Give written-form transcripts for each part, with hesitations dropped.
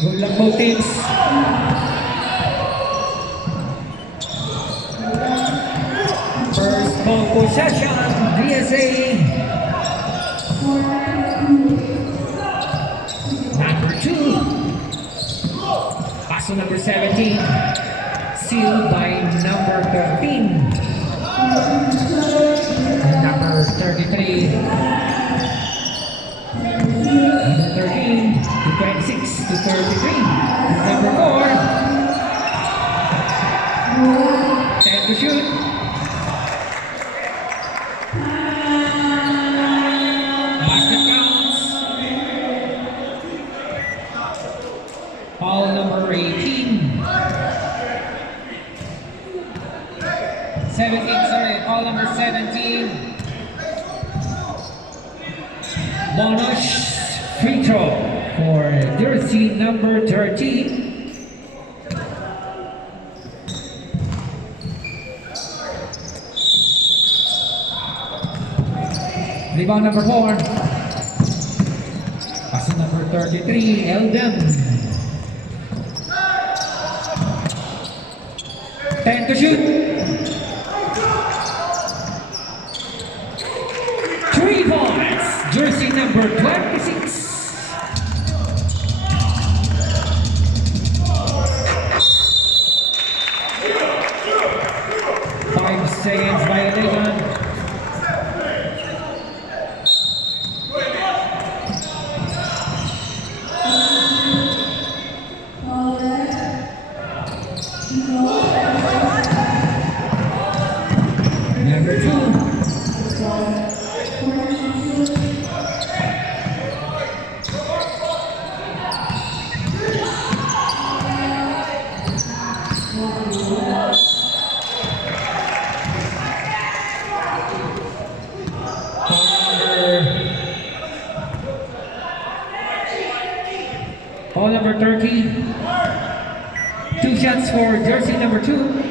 Good luck both teams. First ball possession, DSA. Number 2. Pass to number 17. Sealed by number 13. Number 33. Number 13 to 26 to 33. Number 4. 10 to shoot. Basket counts. Foul number 18. 17, sorry, foul number 17. Monash free throw for jersey number 13. Rebound number 4. Pass number 33, Eldon. 10 to shoot. 3 points. Jersey number 26. Seconds violation. Number 2. Ball number 30. 2 shots for jersey number 2.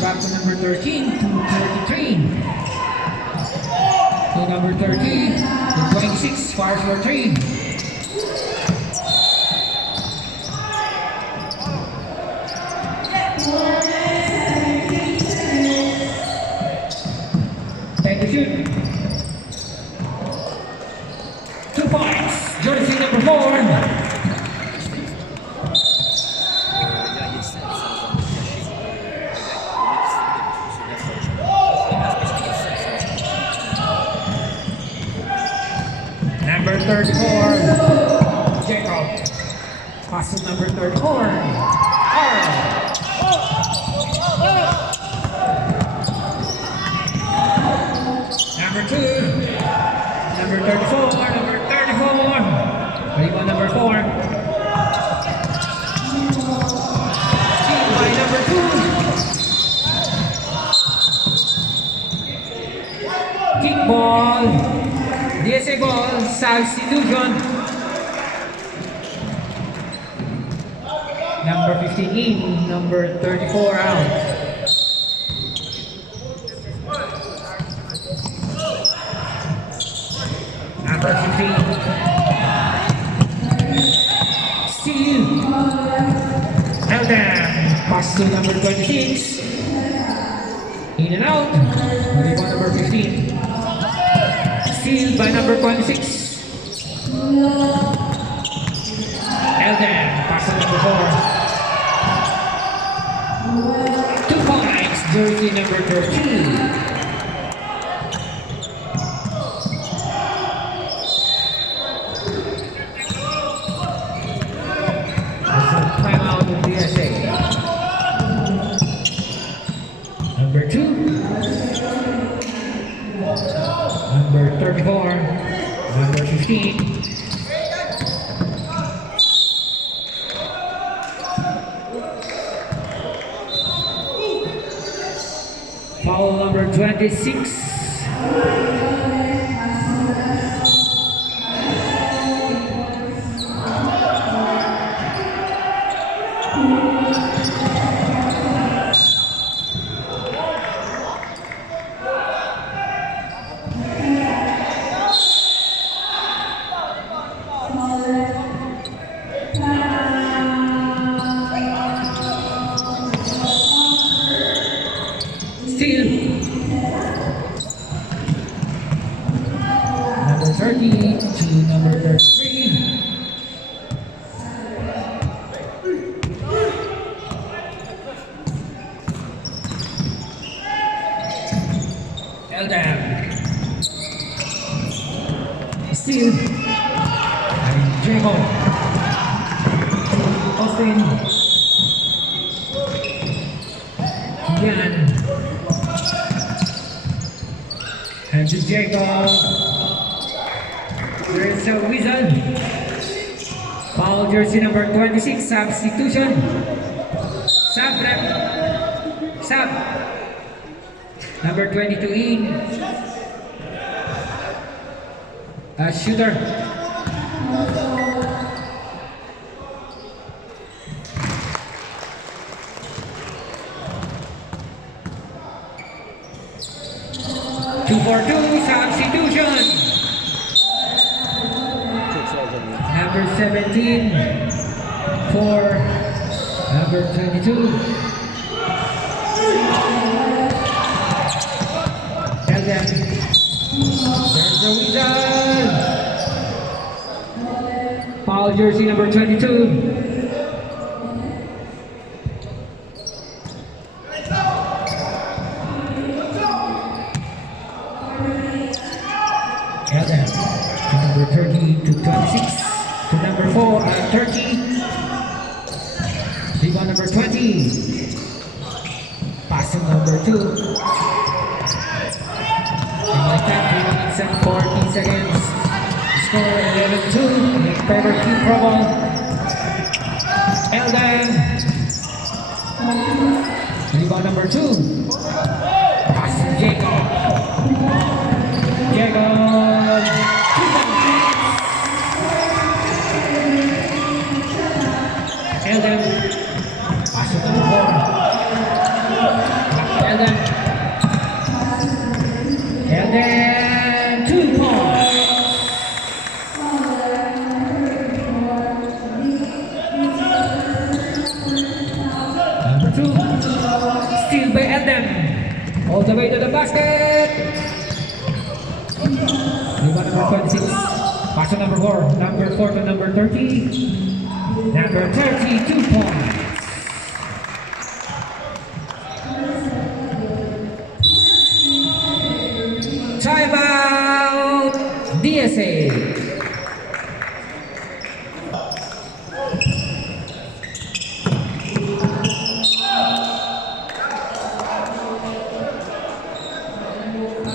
Back to number 13 to 33. To number 30 to 26, fires for 3. Take the shoot. 2 points. Jersey number 4. Number 34, Jacob. Pass to number 34, Carl. Number 2, number 34, number 34. Rebound number 4. Steal by number 2. Kick ball. DSA ball, substitution. Number 15 in, number 34 out. Number 15. Steal. Held down. Pass to number 26. In and out. Rebound number 15. Steal by number 26. Elden, pass to number 4. 2 points, jersey number 13. That's a timeout of DSA. Number 2. Number 34, number 15. 26. Still number 30 to number 33. Eldam. Still Jacob. Austin. Yan. And to Jacob. There's a whistle. Foul jersey number 26, substitution. Sub rep. Sub. Number 22 in. A shooter. Two for two, substitution. Number 17 for number 22. Tell them there's the whistle. Foul jersey number 22. Number 30 to 26 to number 4 and 30. Rebound number 20. Passing number 2. And like that, 3 minutes and 40 seconds. Score 11-2. In favor of Provo. Eldam. Rebound number 2. Passing Jacob. Jacob. Eldam. Pasok number 4. Eldam. Eldam. 2 points. Number 2. Still by Eldam. All the way to the basket. Rebound number 26. Pasok number 4. Number 4 to number 30. Number 32 points. Time out, DSA.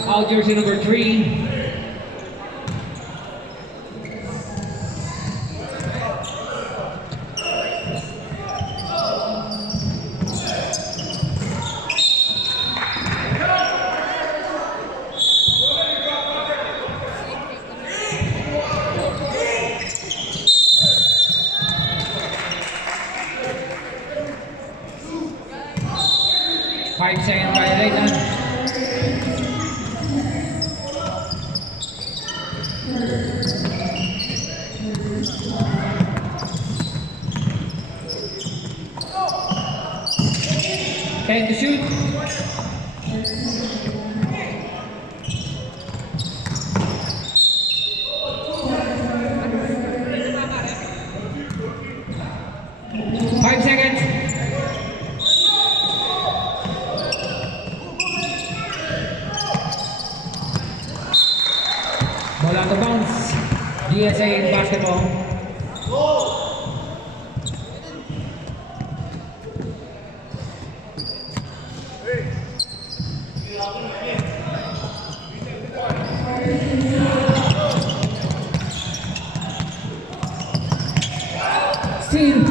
Foul jersey number 3. Five-second violation. Time to shoot. Five seconds. Ball out of bounds. DSA in basketball. Steal.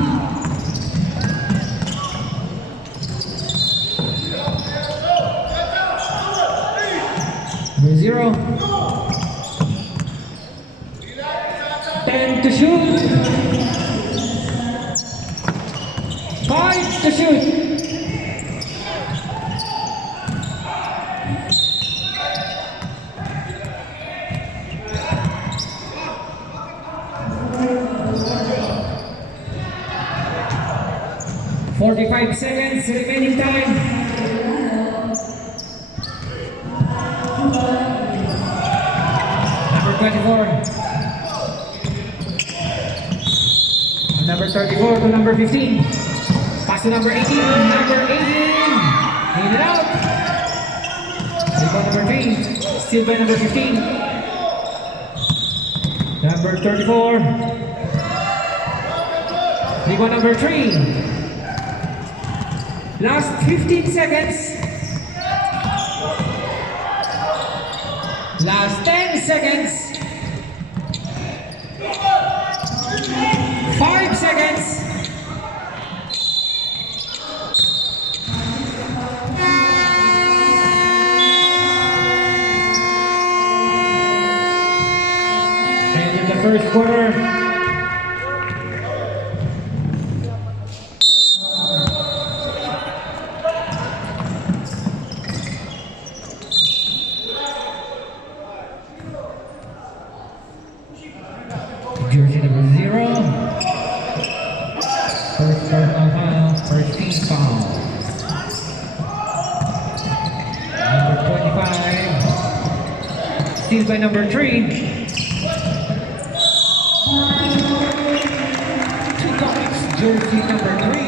10 to shoot. 5 to shoot. "45 seconds remaining time." Number 24. Number 34 to number 15. Pass to number 18. Number 18. In and out. Rebound number 3. Still by number 15. Number 34. Rebound number 3. Last 15 seconds. Last 10 seconds. 5 seconds. And in the first quarter, jersey number 0. First personal foul, first team foul. Number 25. Steal by number 3. 2 points, jersey number 3.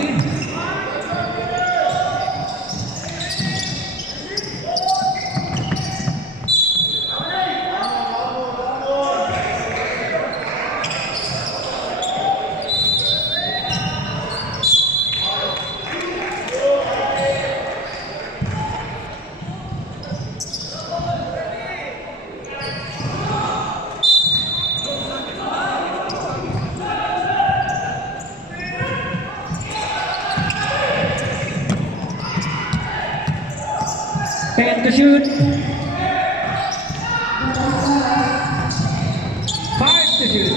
To shoot. 5 to shoot.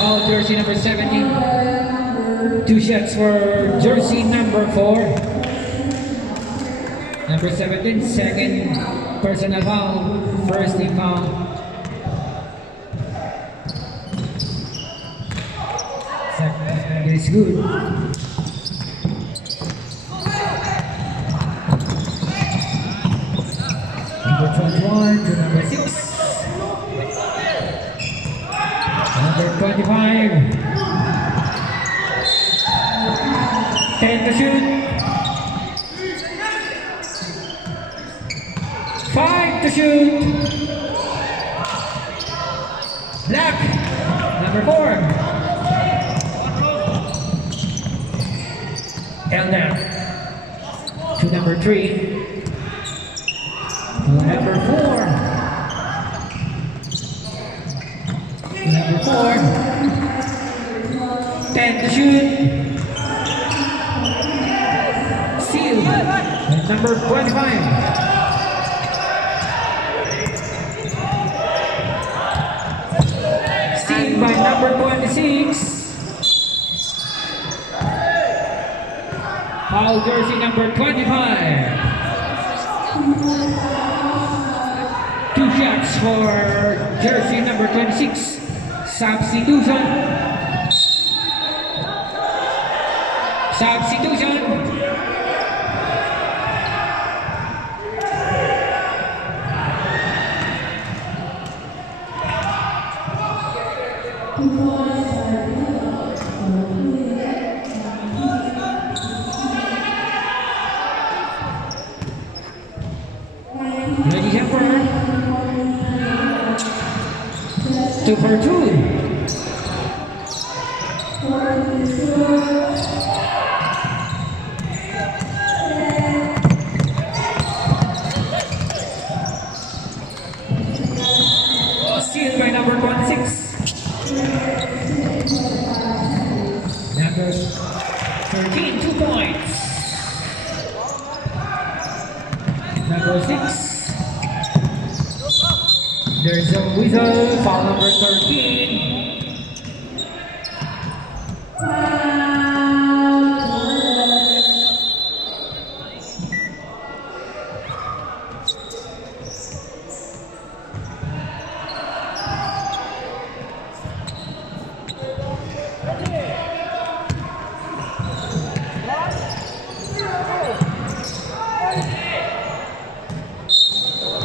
Oh, jersey number 17. 2 shots for jersey number 4. Number 17, second personal foul, first team foul. Second is good. Number 21 to number 6. Number 25. 10 to shoot. 5 to shoot. Black, number 4. Elder to number 3. To number 4. To number 4. 10 to shoot. Number 25. Steal by number 26. Foul jersey number 25. 2 shots for jersey number 26. Substitution. Substitution. Ready, Emperor. 2 for 2. number 6. There's a whistle, foul number 13.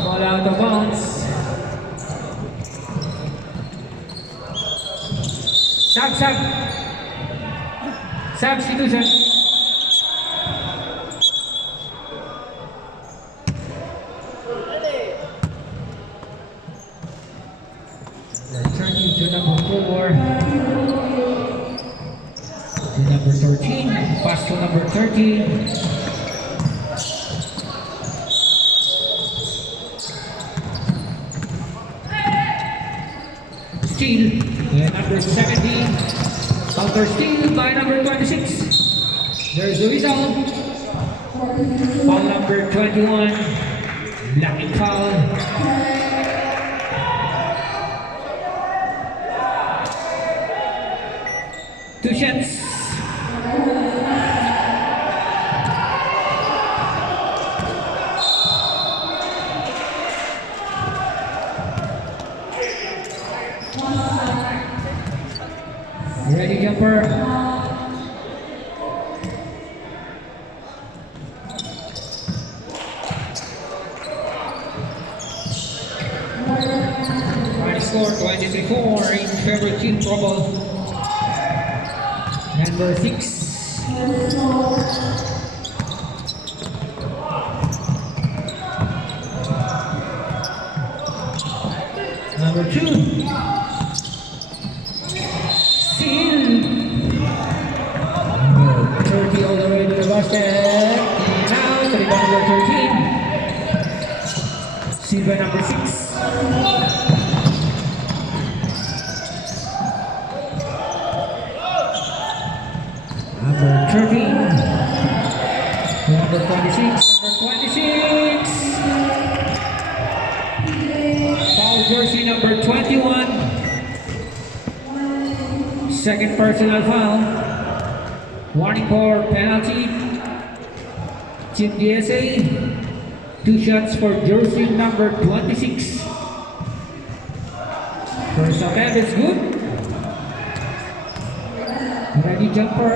Ball out of bounds. Substitution. Returning to number 4. To number 13. Pass to number 13. Steal. Number 17. Counter steal by number 26. There's the whistle. Foul number 21. Blocking foul. Two shots. Ready jumper. Final score 23-4 in favor Team Trouble. Number 6. Number 2. Number 30 all the way to the basket. Now to rebound number 13. Silva number 6. Number 13. Number 26. Number 26. Foul jersey number 21. Second personal foul. Warning for penalty. Team DSA. 2 shots for jersey number 26. First attempt is good. Ready jumper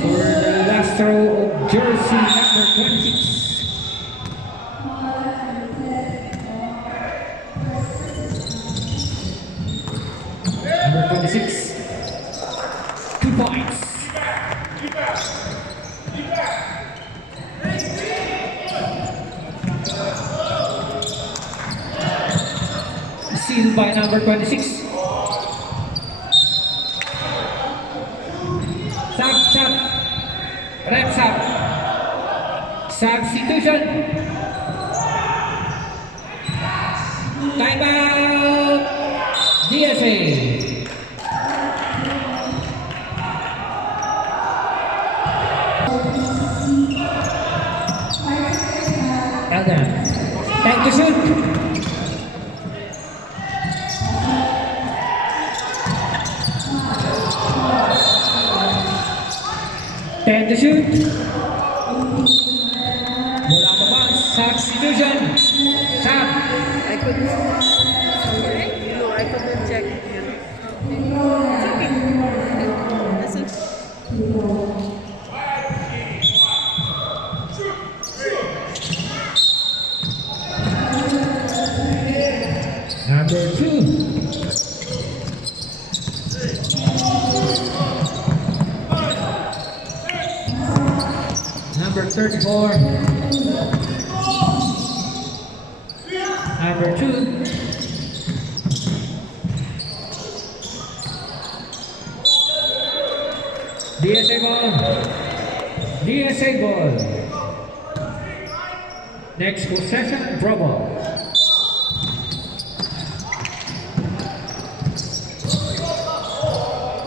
for the last throw of jersey number 26. Number 26. 2 points. Sealed by number 26. Reps up. Substitution. Timeout. DSA. Elder. Time to shoot. Time to shoot. Bola out of bounds. Substitution. Sub. I couldn't. Sorry? No, I couldn't check. It's okay. Listen. Number 2. Number 34. Number 2. DSA ball. DSA ball. Next possession, draw ball.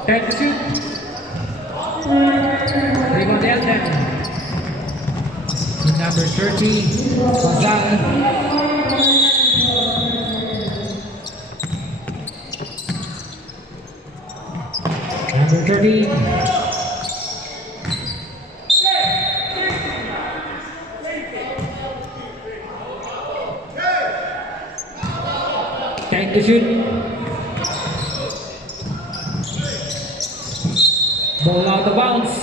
Time to shoot. Rebound Elden. number 30, Gonzal. Number 30. Time to shoot. Ball out of bounds.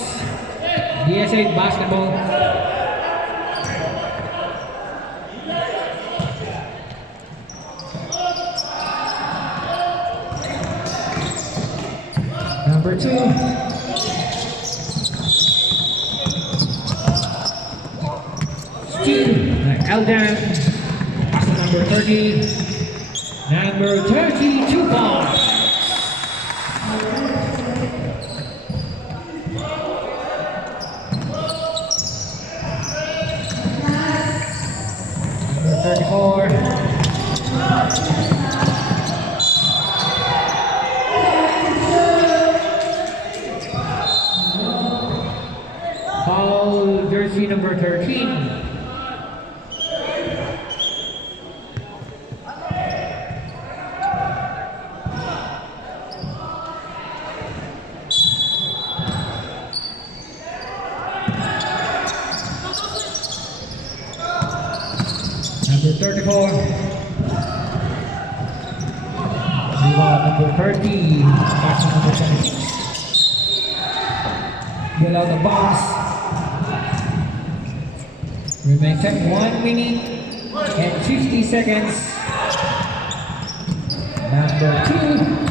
DSA basketball. Number 2. Steal. Eldan. Pass to number 30. Number 32 ball. Number 34. Foul jersey number 13. Number 34. Number 30. Pass number 26. Get out of bounds. Remain time 1 minute and 50 seconds. Number 2.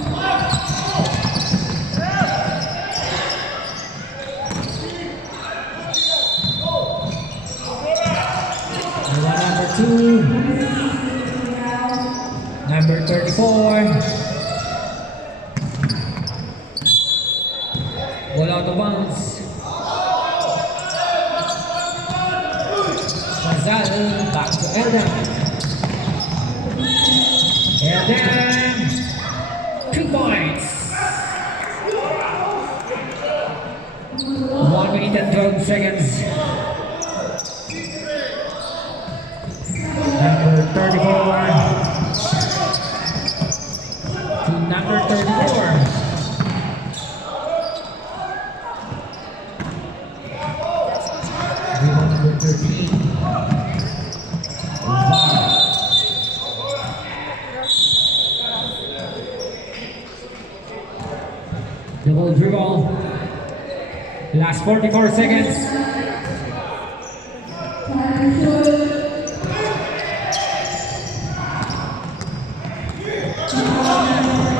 Number 34. Ball out of bounds. Gonzal back to Eldan. Eldan 2 points. 1 minute and 12 seconds. Number 34 to number 34. Number 13. Double dribble. Last 44 seconds.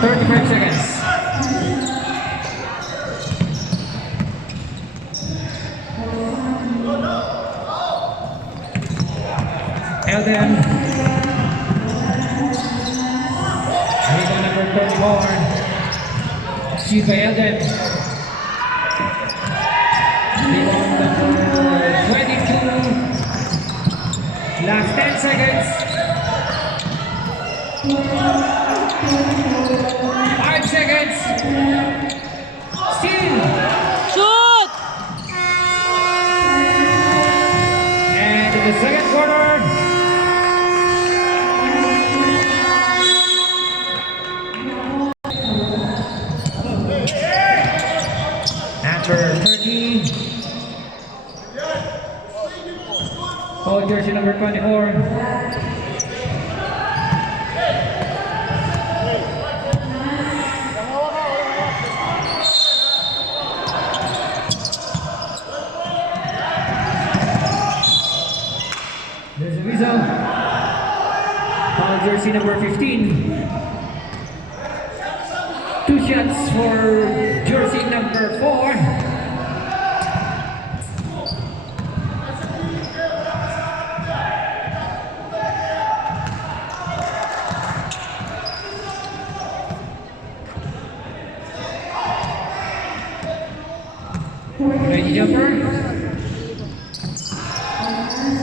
35 seconds. Eldan. Rebound number 34. Shoot by Eldan. Rebound number 22. Last 10 seconds. 5 seconds. Steal. Shoot! And in the second quarter. Number 30. Foul jersey number 24. There's a whistle. Foul jersey number 15. 2 shots for jersey number 4. Ready jumper.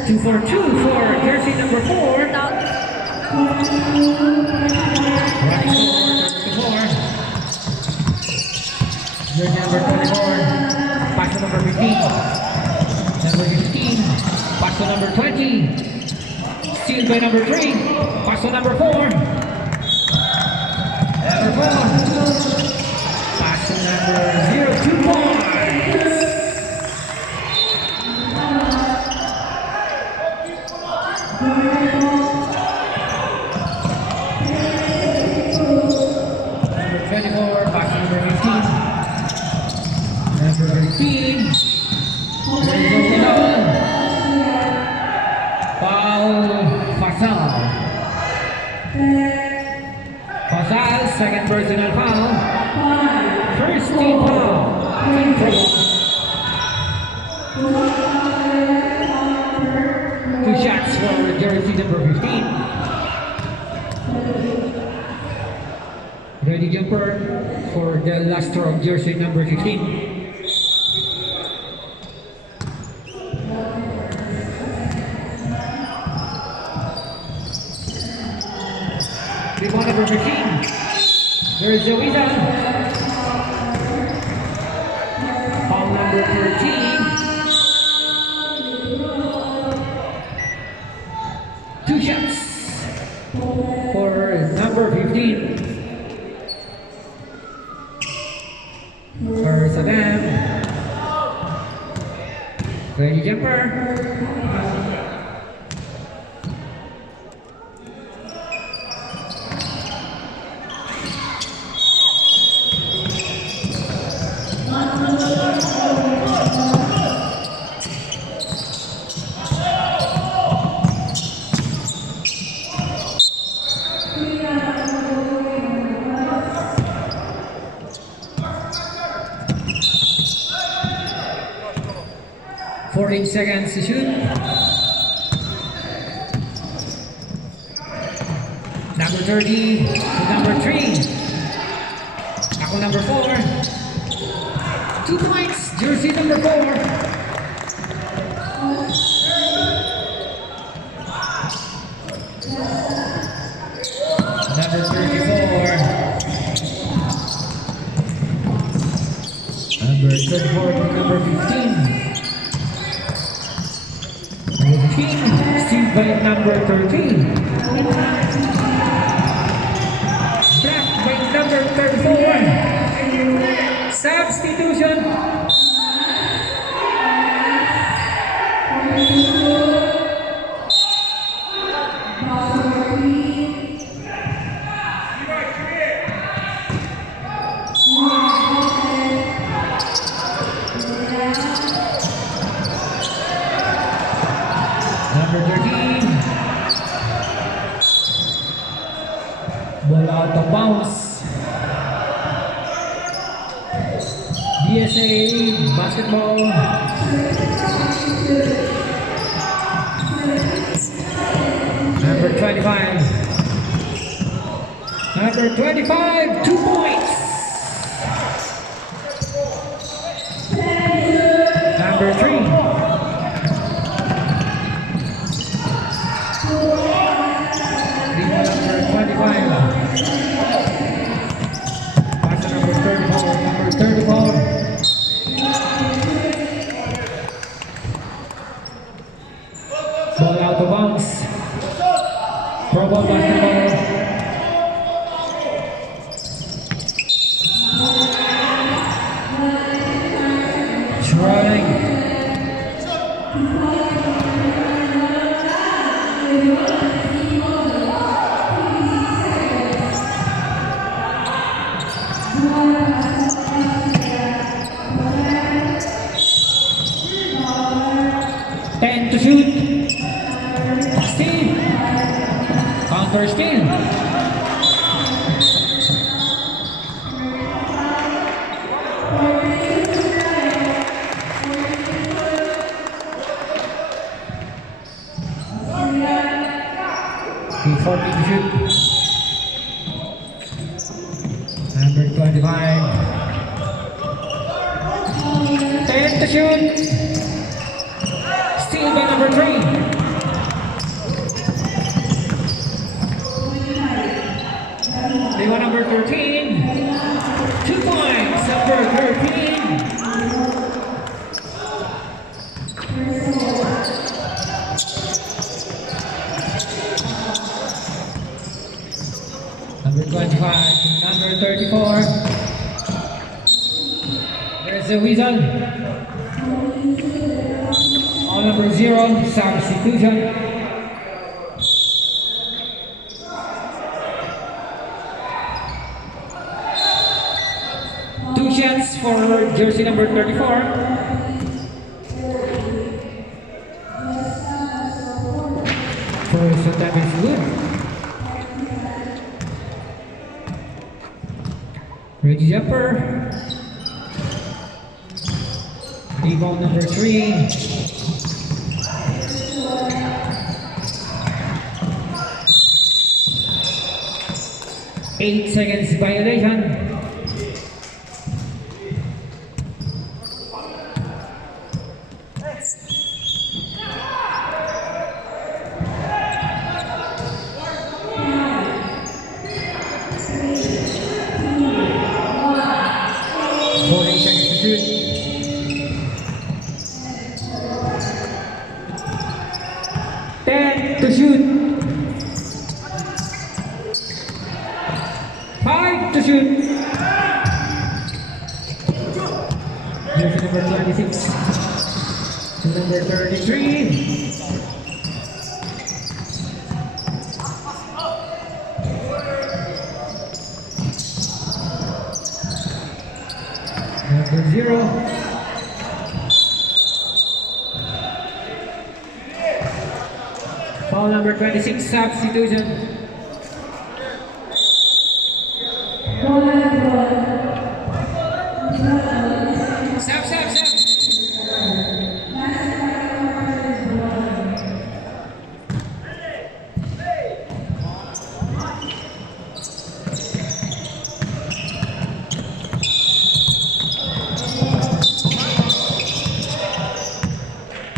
2 for 2 for jersey number 4. Running score 34. Jersey number 24. Pass to number 15. Number 15. Pass to number 20. Steal by number 3. Pass to number 4. Number 4. Pass to number 0. 2 points. Number 24. Pass to number 15. Number 13. Foul, Fasal. Fasal, second personal foul. First team foul. Two shots for jersey number 15. Ready jumper for the last throw of jersey number 15. Rebound number 15. There's Joita. Foul number 13. Two shots for number 15. For Saddam. Ready jumper. 14 seconds to shoot. Number 30 to number 3. Ako number 4. 2 points. Jersey number 4. Number 34. Number 34 to number 15. Steve by number 13. Back by number 34. Substitution. Number 13. Ball out of bounds. DSA basketball. Number 25. Number 25, 2 points. Number 3. Pass to number 34. Number 34. Ball out of bounds. Pro ball basketball. Trying. To shoot. Steal. Counter steal. P14 to shoot. Number 25. 10 to shoot. Steal by number 3. They want number 13. 2 points. Number 13. Number 25 to number 34. There's the whistle. All number 0, substitution. Two shots for jersey number 34. First attempt is good. Ready jumper. Rebound number 3. Eight seconds violation. To shoot. 5 to shoot. Jersey number 26 to number 33. Number 0. Foul number 26, substitution. Stop.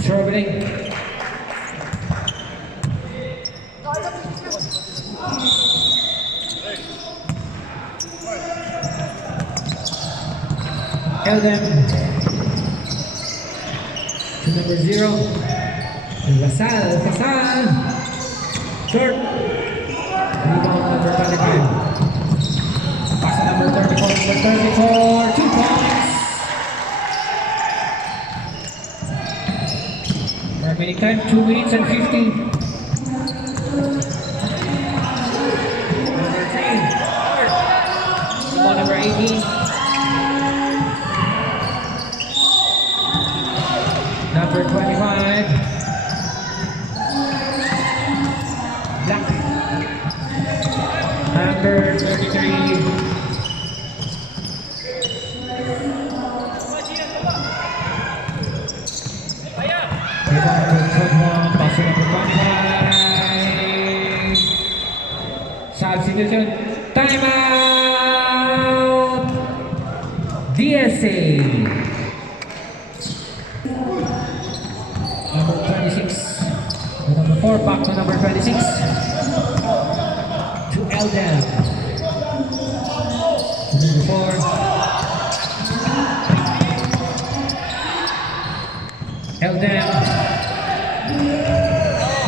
Traveling. Eldem to number 0. Lasal. Short. Rebound number 25. Pass number 34. Number 34. 2 points. Remaining time 2 minutes and 50. Number 3. Rebound number 18. Number 25. Black. Number 33. Pasok number 25. Substitution. Timeout. DSA. Number 26 to number 4, back to number 26 to Eldem to number 4. Eldem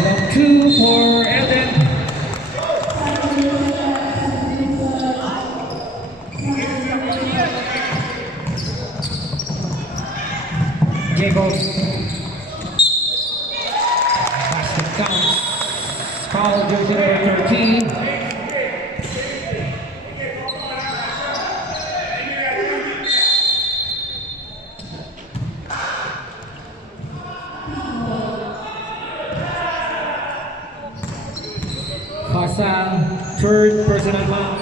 long 2 for Eldem. Jacob. Counts. Foul jersey number 13. Pasang, third personal foul.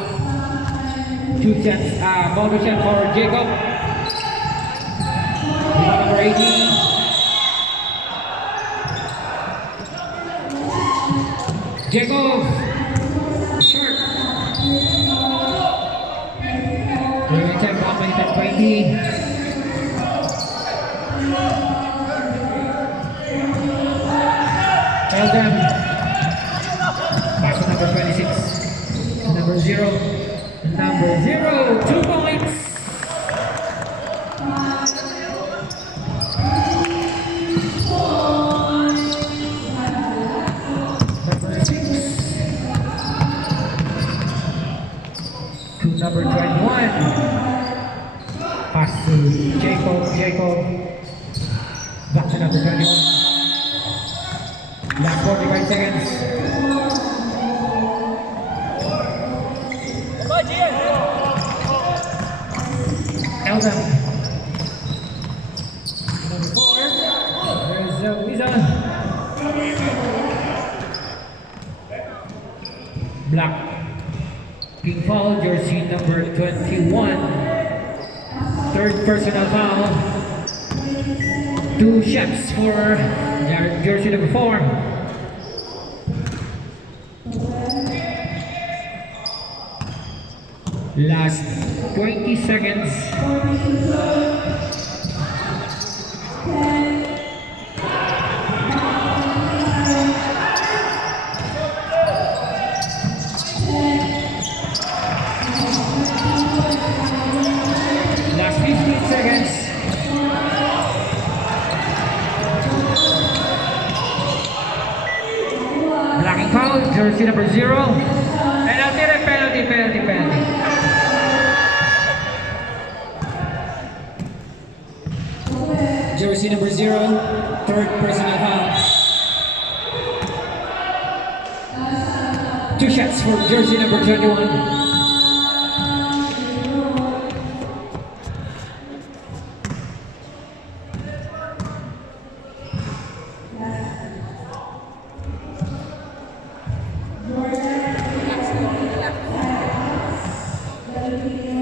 2 shots, ball shot for Jacob. Number 18. Jacob, short. Remaining time 1 minute and 20. Eldem. Pass to number 26. Number 0. Number 0. 2 points. number 21. Pass to Jacob. Back to number 21. Last 45 seconds. Elton. Number 4. There's Wiza. Black. Pink foul, jersey number 21. Third personal foul. 2 shots for jersey number 4. Last 20 seconds. Last 15 seconds. Blocking foul, jersey number 0. Penalty. Jersey number 0, third personal foul. 2 shots for jersey number 21.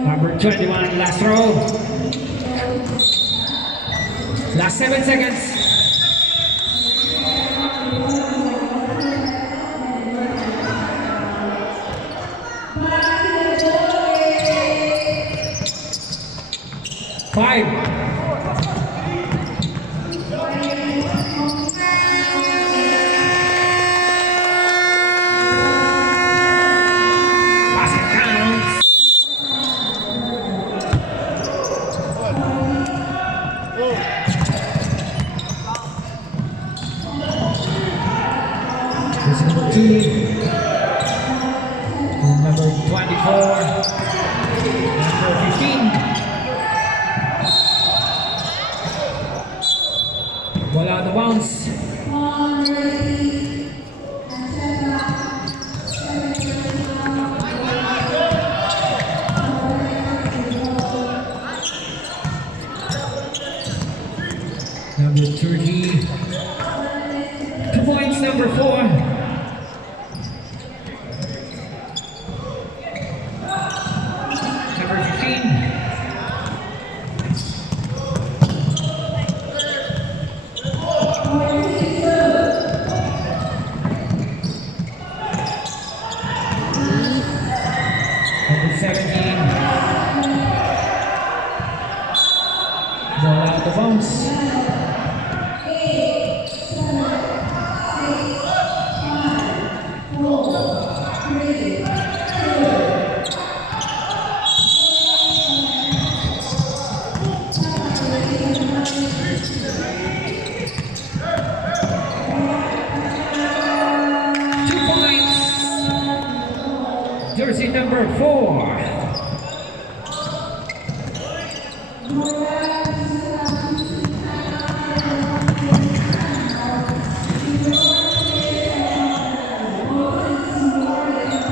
Number 21, last row. Last 7 seconds. Five. Basket counts. This is number 2. Number 24. Number 15. Ball out of bounds. Number 30. 2 points, number 4. Number 15. Number 17. Ball out of bounds. Jersey number 4.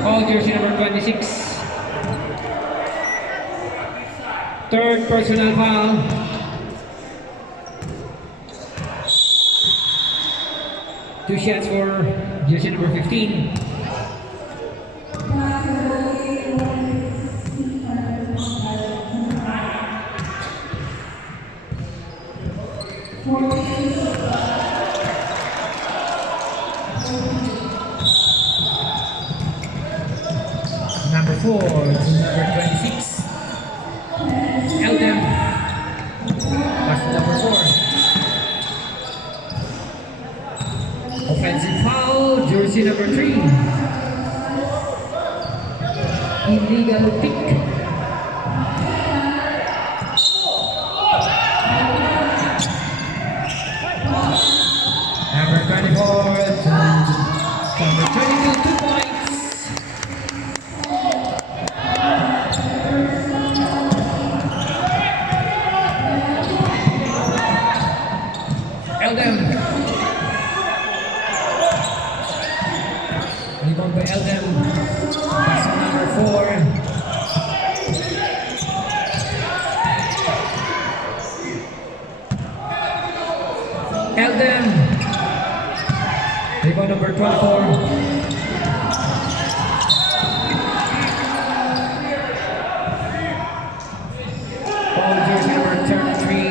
Call jersey number 26. Third personal foul. Two shots for jersey number 15. Number 4 to number 26. Elton. Pass to number 4. Offensive foul, jersey number 3. Illegal pick. Number 24 to number 22, 2 points. Eldem. Pass to number 4. Eldem. Rebound number 24. Foul jersey number 33.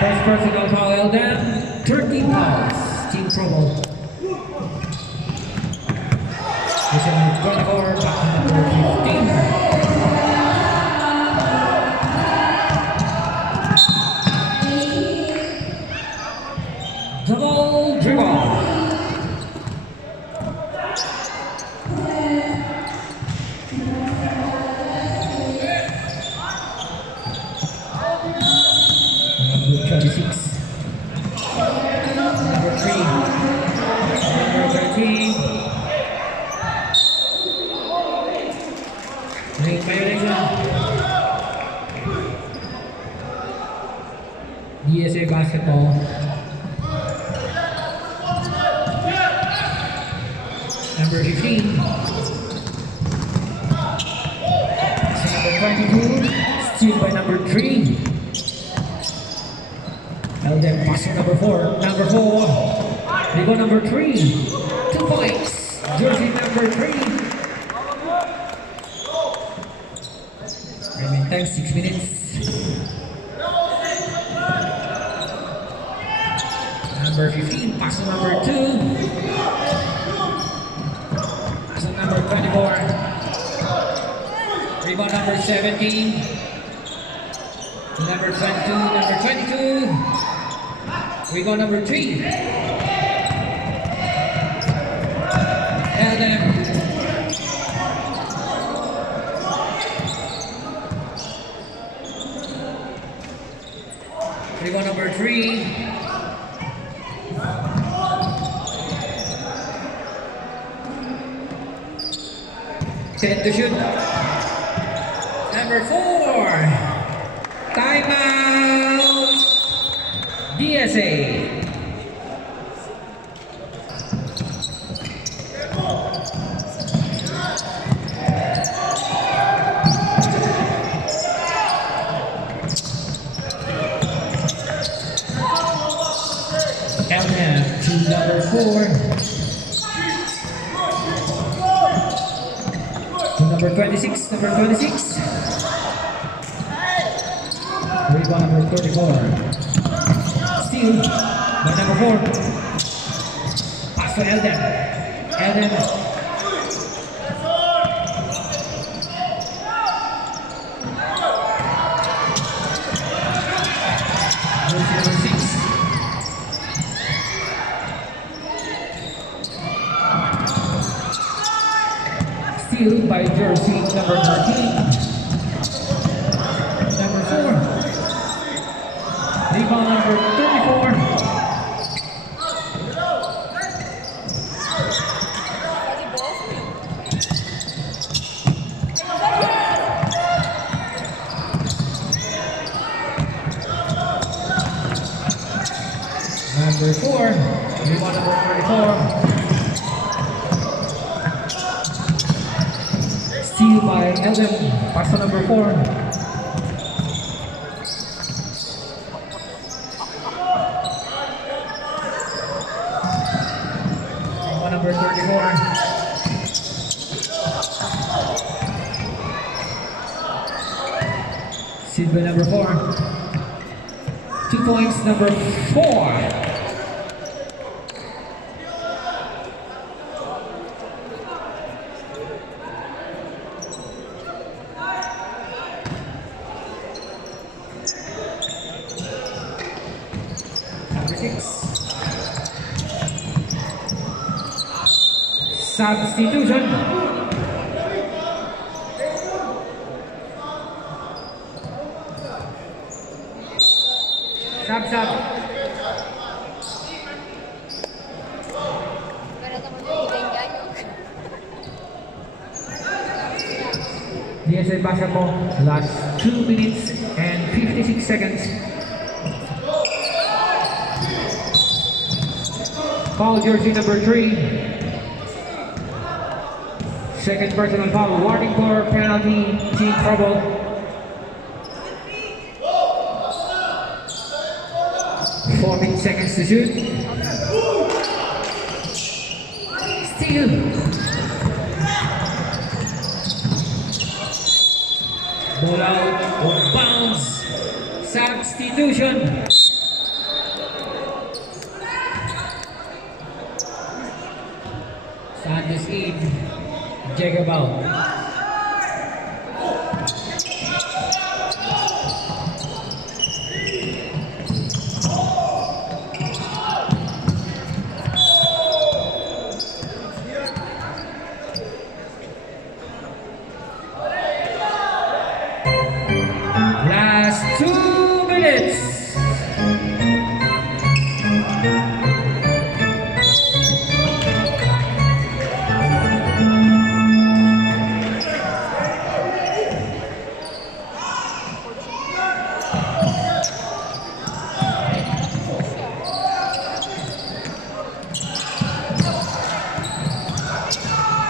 First personal foul, Eldem. 13 fouls. Team trouble. This is number 24, back to number 15. Double dribble. Number 26. Number 3. Number 13. Ring violation. DSA basketball. Number 15. Number 22. Steal by number 3. And then passing number 4. Number 4. They go number 3. 2 points. Jersey number 3. Remaining time 6 minutes. Number 15. Passing number 2. Passing number 24. Rebound number 17. Number 22. Number 22. We go number 3. Eldem. We go number 3. Set to shoot. Number 4. Timeout. DSA. Eldem to number 4. To number 26. Number 26. Rebound number 34. Steal by number 4. Pass to Eldem. Eldem. Number 6. Steal by jersey number 13. Number 4. Rebound number 34. Number 4. Rebound number 34. Steal by Eldem. Pass to number 4. Number 34. Seed by number 4. 2 points, number 4. Number 6. Substitution. Sub. DSA basketball, last 2 minutes and 56 seconds. Foul jersey number 3. Second personal foul. Warning for penalty. Team trouble. Seconds to shoot. Steal. Ball out of bounds. Substitution. Santos in. Jacob out. Last 2 minutes.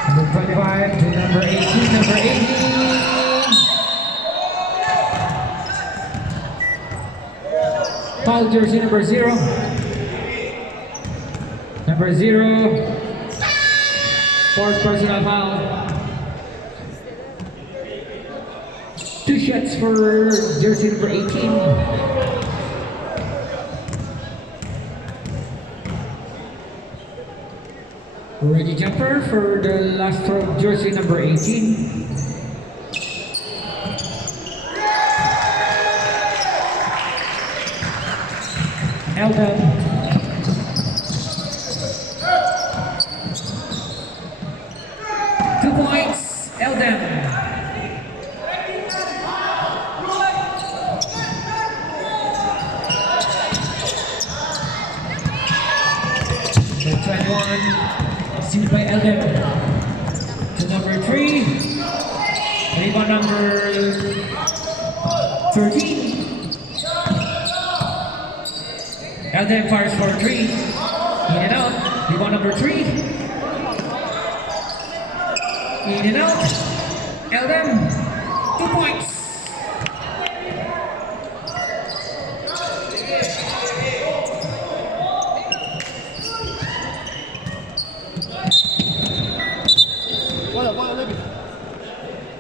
Number 25 to number 18, number 18. Foul jersey number 0. Number 0. Fourth personal foul. 2 shots for jersey number 18. Ready jumper for the last throw of jersey number 18. Eldon. Two points, Eldon. For 21, sealed by Eldon. To number 3, rebound number 13. Eldon fires for 3. In and out. Rebound number 3. In and out. Eldon. 2 points.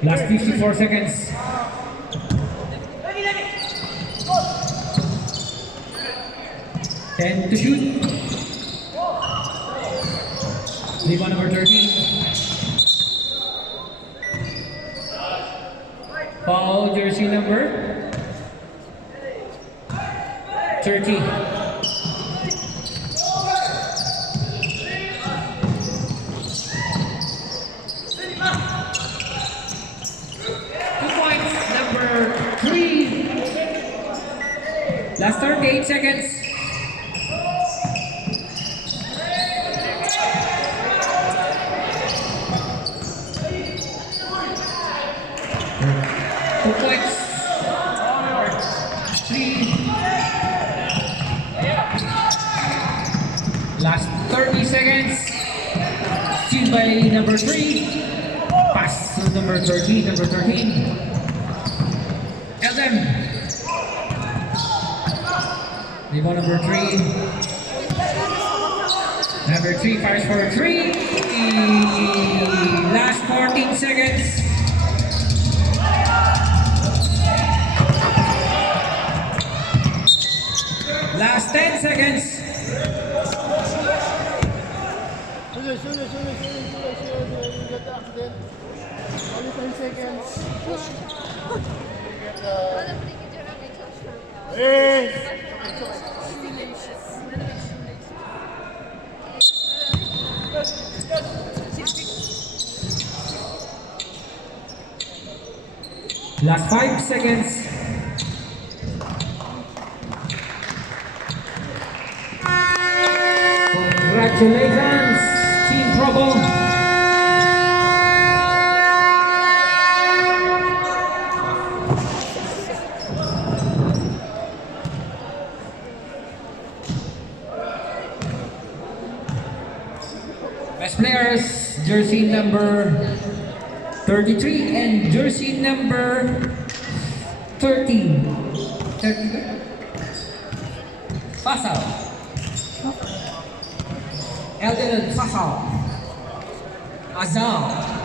Last 54 seconds. Ten to shoot. Rebound number 13. Foul jersey number 30. Last 38 seconds. Two points. 3. Last 30 seconds. Steal by number 3. Pass to number 13. Number 13. Eldon. Rebound number 3. Number 3 fires for 3. Last 14 seconds. Last 10 seconds. Only 10 seconds. Hey! Last 5 seconds. Congratulations, Team Provo. Best players, jersey number 33 and jersey number 13. 30. Fasal. Elden Fasal. Azal.